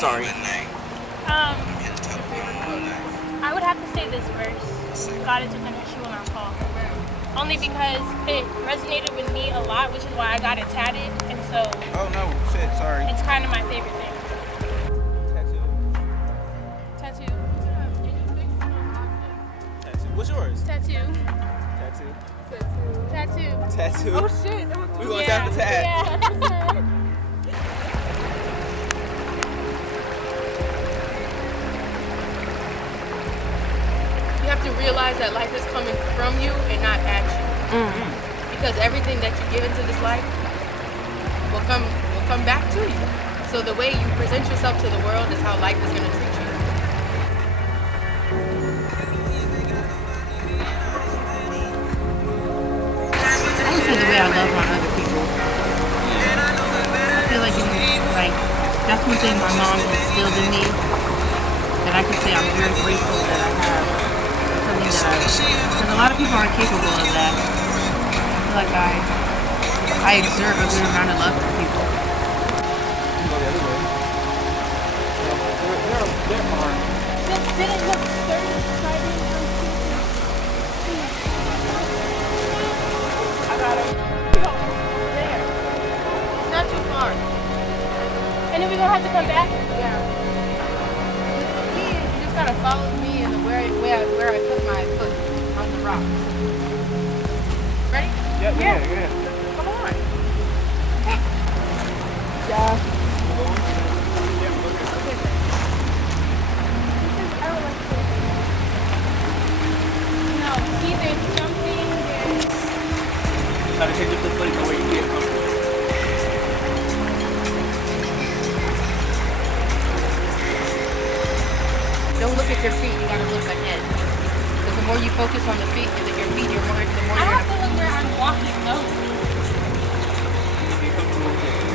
Sorry. I would have to say this verse, God is within us, she will not fall. Only because it resonated with me a lot, which is why I got it tatted, and so... Oh no, shit, sorry. It's kind of my favorite thing. Tattoo. Tattoo. Tattoo. What's yours? Tattoo. Tattoo. Tattoo. Tattoo. Oh shit. We gonna tap a tat. Yeah, that's it. You have to realize that life is coming from you and not at you. Because everything that you give into this life will come back to you. So the way you present yourself to the world is how life is going to treat you. I would say the way I love on other people. I feel like that's one thing my mom instilled in me that I can say I'm very grateful that I have. Something that because a lot of people aren't capable of that. I feel like I exert a good amount of love for people. Go the other way. They're fine. Did it look sturdy, exciting? I got it. There. It's not too far. And then we're gonna have to come back? Yeah. You just gotta follow me in the where I put my foot on the rocks. Ready? Yeah. Come on. Yeah. No, either jumping or... Try to change up the footing where you get comfortable. Don't look at your feet, you gotta look ahead. Because the more you focus on the feet, the more I have to look where I'm walking, though. Be comfortable with it.